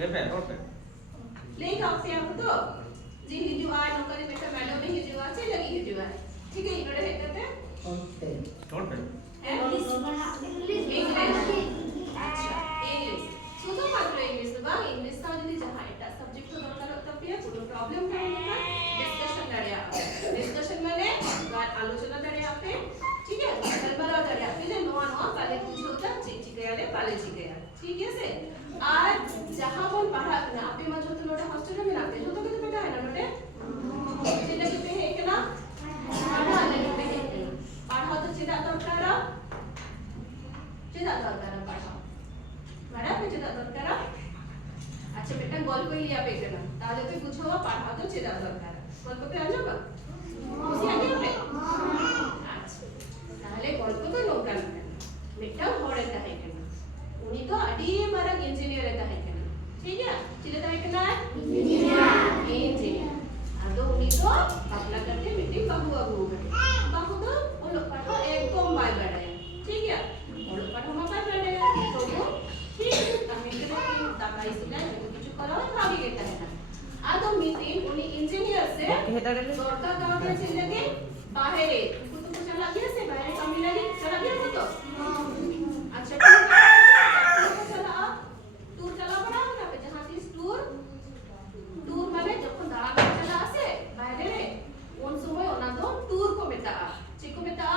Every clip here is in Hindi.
Lepe, rope. Lay kau siapa tu? Ji hijau ay, nak kali macam madam ni hijau ay, cik lagi hijau ay. ठीक है इनोडे है कहते हैं Stone pen. इंग्लिश अच्छा इंग्लिश सुनो मात्र इंग्लिश तो बाग इंग्लिश का जो जहाँ इटा सब्जेक्ट तो दरकार होता है कोई प्रॉब्लम क्या होगा डिस्कशन करे आप डिस्कशन में आलोचना करे आप ठीक है कलबरा करे आप जो नोआ नोआ पाले कुछ होता चिके याले पाले चिके यार ठीक है से आज जहाँ पर पढ़ा ना आप भी मज़ो तो लोटे हॉस्टल में मिलाते जो तो कितने बेटा है ना लोटे चिल्ला कितने है क्या पढ़ा लगे पे है पढ़ा तो चिल्ला तो करा चिल्ला तो करा पढ़ा बड़ा पे चिल्ला तो करा अच्छा बेटा गोल को लिया पे करना ताले पे कुछ होगा पढ़ा तो चिल्ला तो करा गोल पे आ जाओगा उसी आगे पे अच्छा ताले गोल को तो लोग करना बेटा होड़े का है करना उन्हीं तो अड़ी मारा इंजीनियर रहता है करना ठीक है चिल्ला तो है करना इंजीनियर तो उन्हीं तो अपना करते मीटिंग बाबू बाबू करते बाबू तो वो लोग पढ़ो एक को मार बैठे ठीक है वो लोग पढ़ो मार बैठे तो वो ठीक है कमी के लिए दादा इसलिए जो कुछ करो भाभी कहता है ना आ तो मीटिंग उन्हीं इंजीनियर से जोड़ता काम क्या चल लगे बाहर उनको तो चला गया से बाहर कमी लगी चला गया वो तो अच्छा ठीक है चला टूर चला पड़ा ना पे जहाँ थी टूर माने जब को दाड़ा चला से बाहर उन समय उन्ना तो टूर को मेटा चिको मेटा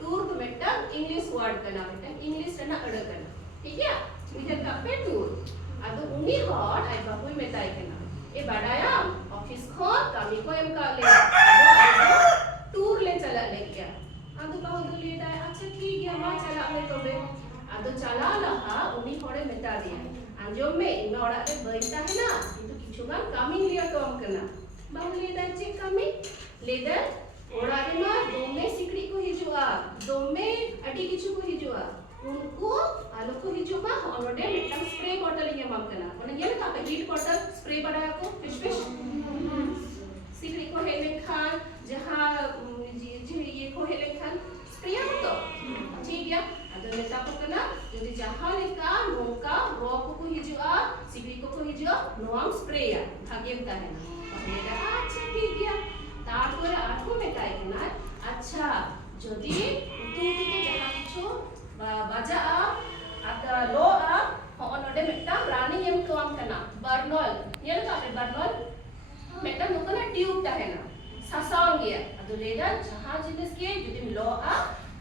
टूर को मेटा इंग्लिश वर्ड करना बेटा इंग्लिश करना अड़ करना ठीक है इधर का पे टूर अदो उन्हीं हॉट आई बाबू मेटा करना ये बड़ाया ऑफिस को कामी को एम का ले अदो टूर ले चला ले गया अदो बाबू ले जाए अच्छा ठीक है मां चला ले तो बे अदो चला लहा उन्हीं हॉडे मेटा दिया अंजो में इन औड़ा के बैठा है ना itu किचुगान कामी लिया तो हम करना बाबू ले जाए चेक कामी ले जाए औड़ा के ना दोमे सिकड़ी को हिजुआ दोमे अटी किचु को हिजुआ उनको आलू को हिजुआ ऑलरेडी मेटम स्प्रे बॉटल ये माम करना और ये ना का हीट बॉटल स्प्रे बनाया को फिश सिकड़ी को हेले खान जहां ये को हेले खान स्प्रे तो ठीक है अदो लेता को करना यदि जहां लेका नोका रॉक को हिजुआ सिकड़ी को हिजुआ नोआम स्प्रे या भाग्य होता है मेरा अच्छा ठीक है तारपरे आठो मेटाई करना अच्छा যদি তুই যাহা কিছু বাজা আতা লো আ অনডে মেটা রানি এম কাম কানা বার্নল ইয়েন কাপে বার্নল মেটা নুকনা টিউব তাহেনা সাসাং গিয়া আদো লেদা যাহা জিনিস কে যদি লো আ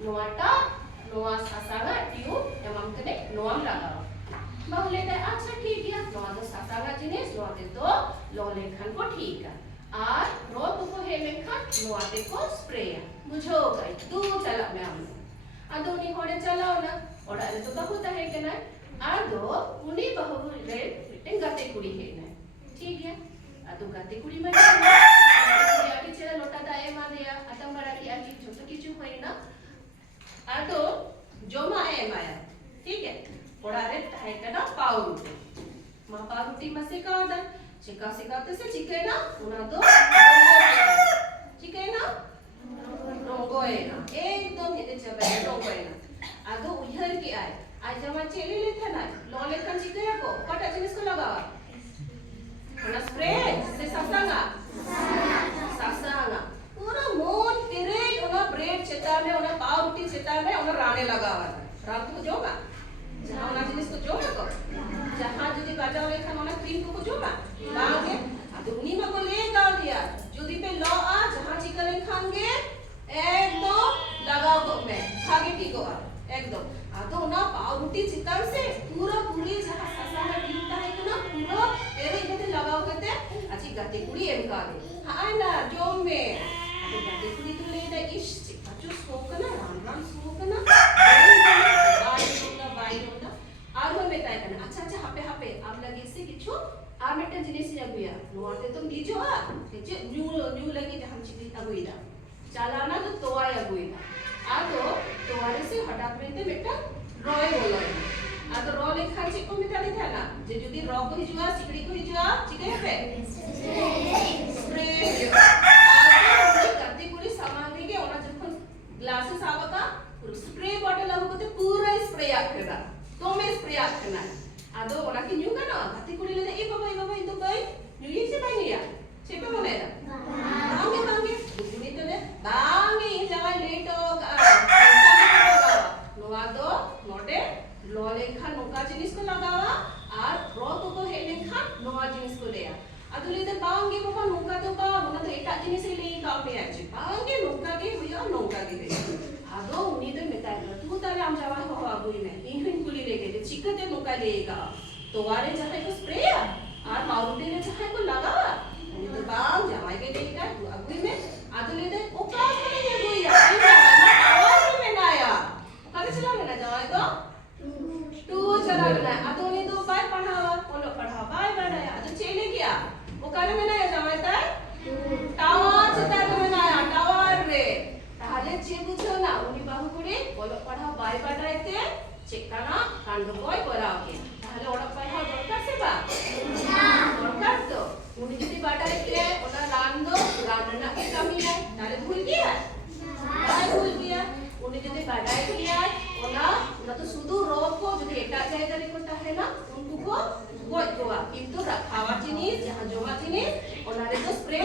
নোয়াটা নোয়া সাসাঙ্গা টিউব এমাম কনে নোয়াম লাগাও বাউ লেদা আচ্ছা ঠিক গিয়া নোয়া তো সাসাঙ্গা জিনিস নোয়াতে তো লো লেখান को ठीक है আর রোদ को है लेखन নোয়াতে को स्प्रे बुझो गई तू चला मैं हम अदो उन्हीं होड़े चलाओ ना ओड़ा तो बहुत है के ना आदो उन्हीं बहु रे फिटिंग गाते कुड़ी है ना ठीक है अदो गाते कुड़ी में आगे चला लोटा दाए मा दिया अतम बड़ा की आगे छोटा किचु होई ना आदो जो मा है माया ठीक है ओड़ा रे है का ना पाव मा पाव रोटी में से का होता चिका सिकाते से चिके ना उना तो चिके ना रोंगोएना एकदम हेते चबे रोंगोएना आदो उहर की आय आज जमा चेले लेथा ना लो लेखन चिकया को कटा जिनिस को लगावा ना स्प्रे से सासांगा पूरा मोन तेरे ओना ब्रेड चेता में ओना पाव रोटी चेता में ओना राने लगावा रात को जोगा जहां ओना जिनिस को जोगा को जहां जदी बाजा लेखन ओना क्रीम को जोगा बागे आदुनी में को ले डाल दिया जुदी पे लो आ जहां चिकन खाएंगे एकदम लगाओ को मैं भागे ठीक होगा एकदम आतो ना पाव रोटी चिकन से पूरा पूरी जहां सासा में टीकता है ना पूरा तेरे इधर लगाओ कहते अच्छी गाते कुड़ी एम का दे हां ना जो में अरे गाते कुड़ी तो ले दे इश अच्छो स्मोक ना राम स्मोक ना बाई होता आरो में ताय करना अच्छा हापे आप लगे से किछु आमेटा जिनिस लगुया नोते तुम दीजो आ जे न्यू लगी जहां चिकन अगुइदा चालाना तो तोआ अगुइदा आदो तोआरे से हटात में ते बेटा रॉय बोलो आदो रॉ लेखा चिको मिटा दी था ना जे जदी रॉ को हिजुआ सिकड़ी को हिजुआ चिके पे स्प्रे आदो करती पूरी सामग्री के ओना जखन ग्लासेस आवता स्प्रे बॉटल लगो ते पूरा स्प्रे आखेगा तो में स्प्रे आखना Ado orang ki nyung kana gati kuli le e baba itu bai nyung se bai ni ya siapa mana ya bangge ini tu deh bangge ini jangan leto noa do note lo lekha noka jenis ko lagawa ar ro to ko he lekha noa jenis ko leya ado le de bangge baba noka to ba mana to eta jenis le ka pe ache bangge noka ke huya noka ke ado uni de metai tu tare am jawa ho agui me in kuli leke de chikate noka lega तो वाले चाहे को स्प्रे और माउंटेन ने चाहे को लगावा तो बाम जमाई के देगा तू अगुई में आदले दे ओ क्लास में नहीं अगुई या ये ना आवाज में ना या कब चला लेना जमाई को तू चला लेना आदोनी तो बाय पढ़ावा बोलो पढ़ा बाय बढ़ाया आदो चेले किया वो काले में ना या जमाई ता टावर चता में ना या टावर रे তাহলে যে বুঝো না উনি বাহু করে বলো পড়া বাই বাড়াইতে চেকানা কাণ্ড কই করা ওকে তাহলে ওরা পড়া দরকার সে বা দরকার তো উনি যদি বাড়াইতে ওটা রান্না রান্না কে কমি নাই তাহলে ভুল গিয়া তাই ভুল গিয়া উনি যদি বাড়াই দিয়া ওনা তো শুধু রোগ को যদি এটা জায়গা রে করতে হয় না उनको को গয় কোয়া কিন্তু খাওয়া জিনিস যাহা জমা জিনিস ওনারে তো স্প্রে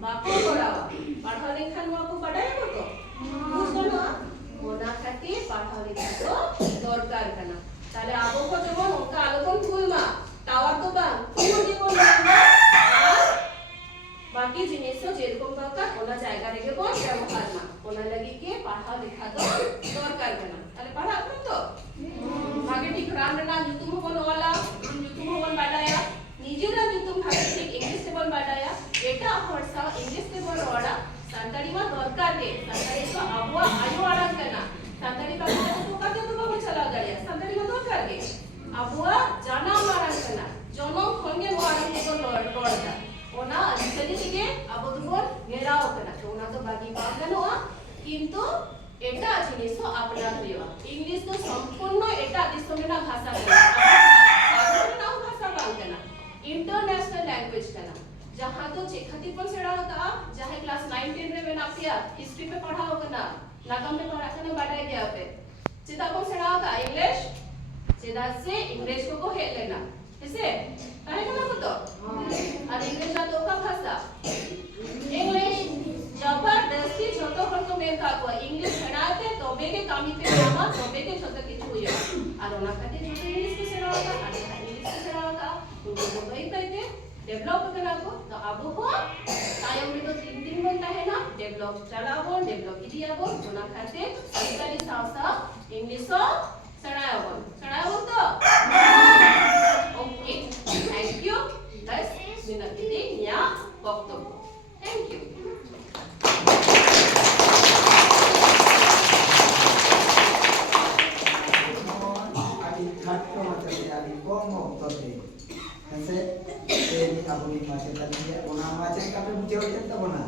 बाको पढ़ावा पढ़ा लिखा नुआ को पढ़ाए को बुझो ना ओना खाती पढ़ा लिखा तो दरकार कना ताले आबो को जेमन उनका आलोकन फुलमा टावर तो बां फुल जेमन ना बाकी जिनिसो जेरकम दरकार ओना जायगा रे को व्यवहार ना ओना लगी के पढ़ा लिखा तो दरकार कना ताले पढ़ा तो आगे ठीक राम ना जुतुम होन वाला जुतुम होन बाडाया निजेरा जुतुम भागे ठीक इंग्लिश से बोल बाडाया এটা ভাষা ইংলিশ তে বড় ওড়া সান্তালি মা দরকার কে সান্তালি তো আবুয়া আয়ু ওড়া কেনা সান্তালি ভাষা তো কাকে তো বাবু চলা গাড়িয়া সান্তালি মা দরকার কে আবুয়া জানা ওড়া কেনা জনম খঙ্গে ওড়া কে তো লড়দা ওনা আজকালি থেকে আবু দুবন গেরাও কেনা তো ওনা তো বাকি বাগানোয়া কিন্তু এটা জিনিস আপনার হইবা ইংলিশ তো সম্পূর্ণ এটা দিসমেনা ভাষা কেনা সাধারণ ভাষা বাং কেনা इंटरनेशनल लैंग्वेज केना जहां तो चेखाती पण सेड़ा होता जहां क्लास 9 10 रे में नापिया हिस्ट्री पे पढ़ा होगा ना नागम में पढ़ा करने बाटा गया पे चिता को सेड़ा होगा इंग्लिश चिता से इंग्लिश को हे लेना ऐसे काहे ना तो और इंग्लिश ना तो का भाषा इंग्लिश जबरदस्ती छोटो पर तो मेल का को इंग्लिश सेड़ाते तोबे के कामी पे नामा तोबे के छोटा किछु होया और ओना खाते जो इंग्लिश के सेड़ा होगा और इंग्लिश के सेड़ा होगा उनको वही कहते डेवलप करना को तो अब हो टाइम में तो 3 दिन बनता है ना डेवलप चलाबो डेवलप कियाबो जोना खाते सरकारी भाषा इंग्लिश सड़ाबो तो ओके थैंक यू 10 मिनट दे या वक्तव्य थैंक यू ऐसे ini abu di macet tadi ya, ona macet kape bujuk macet tak bona.